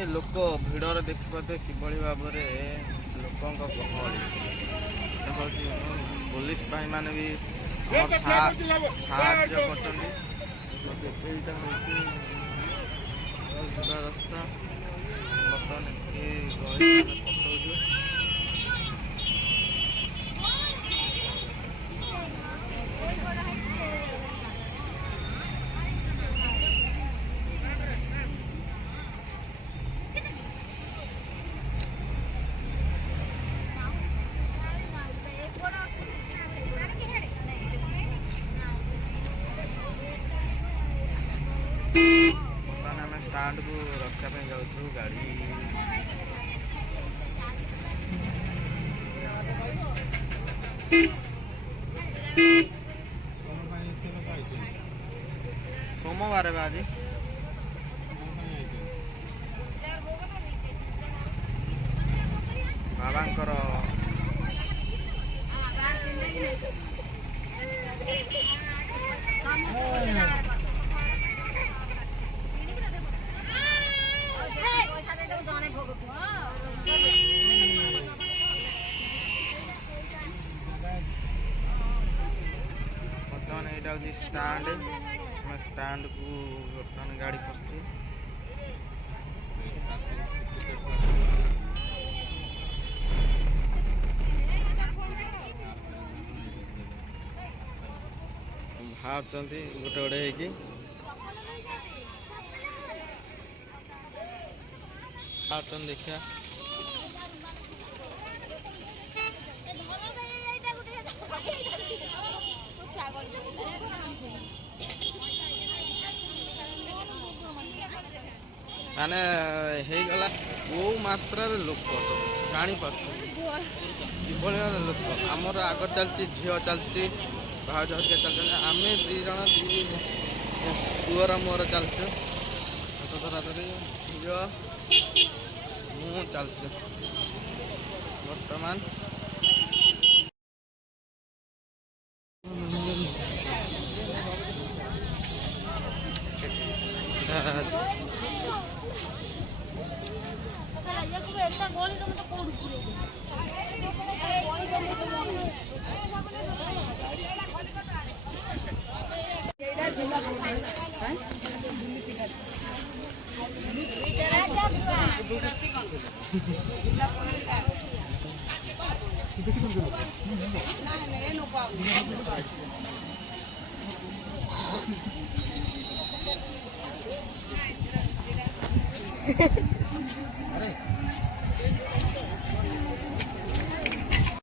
ପାରୁଛନ୍ତି ଲୋକ ଭିଡ଼ରେ ଦେଖିପାରୁଥିବେ କିଭଳି ଭାବରେ ଲୋକଙ୍କ ଗହଳି। ହେଉଛି ପୋଲିସ ଭାଇମାନେ ବି ଆମର ସାହାଯ୍ୟ କରୁଛନ୍ତି। ଏଇଟା ହେଉଛି ଯିବା ରାସ୍ତା। ବର୍ତ୍ତମାନ ଏ ଗହଳି ଆମେ ପଶଉଛୁ। ଆମେ ଷ୍ଟାଣ୍ଡକୁ ରଖିବା ପାଇଁ ଯାଉଛୁ ଗାଡ଼ି। सोमवार आज बाबांकर बर्तमान यहाँ हूँ स्टाण्ड स्टाण्ड को बर्तमान गाड़ी पशु बाहर गोटे गोटे हो देखिया माने गला वो मात्रा लोक जापर कि लोक आमर आग चलती झील चलती भाज हरिका चलते आम दीज पुअर मोर चलचु धराधरी झील मु चलचु बर्तमान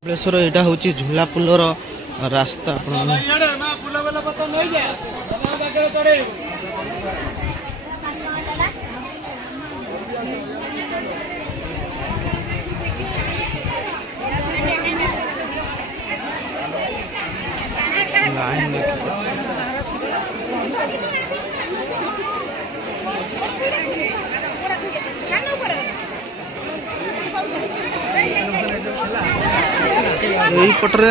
भुवनेश्वर यहाँ हूँ झूला पुलर रास्ता लाइन पटरे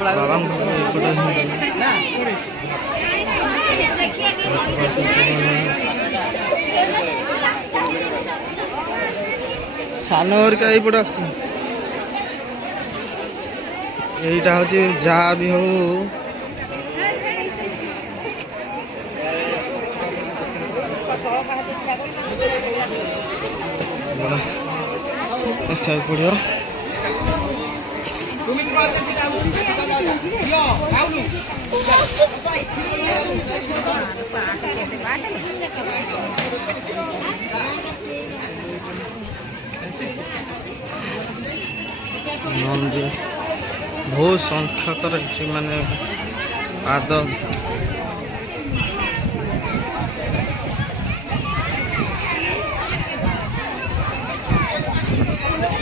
बाबा सान हरिका यहीपटे यहीटा हूँ जहाँ भी हो पड़ो मंदिर बहुत संख्यक माने पाद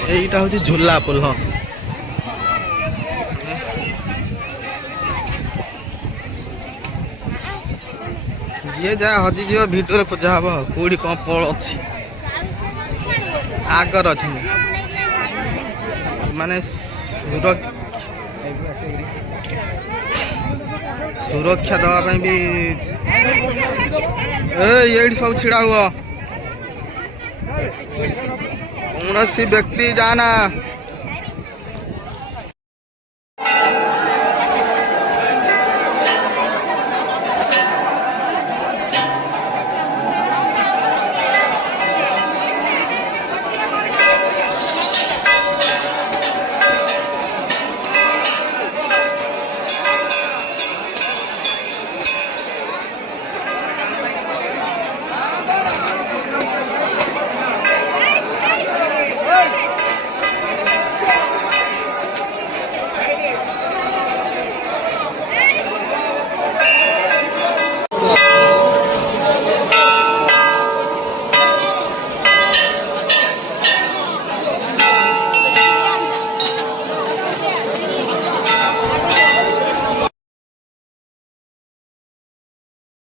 यहीटा हूँ झूला पुल हाँ जी जहाँ हजिज भिडियो खोजा हम कौटी कौन पल अच्छी आगर अच्छा माने सुरक्षा दवाई भी ये सब छिड़ा हुआ କୌଣସି ବ୍ୟକ୍ତି ଯାଆନା।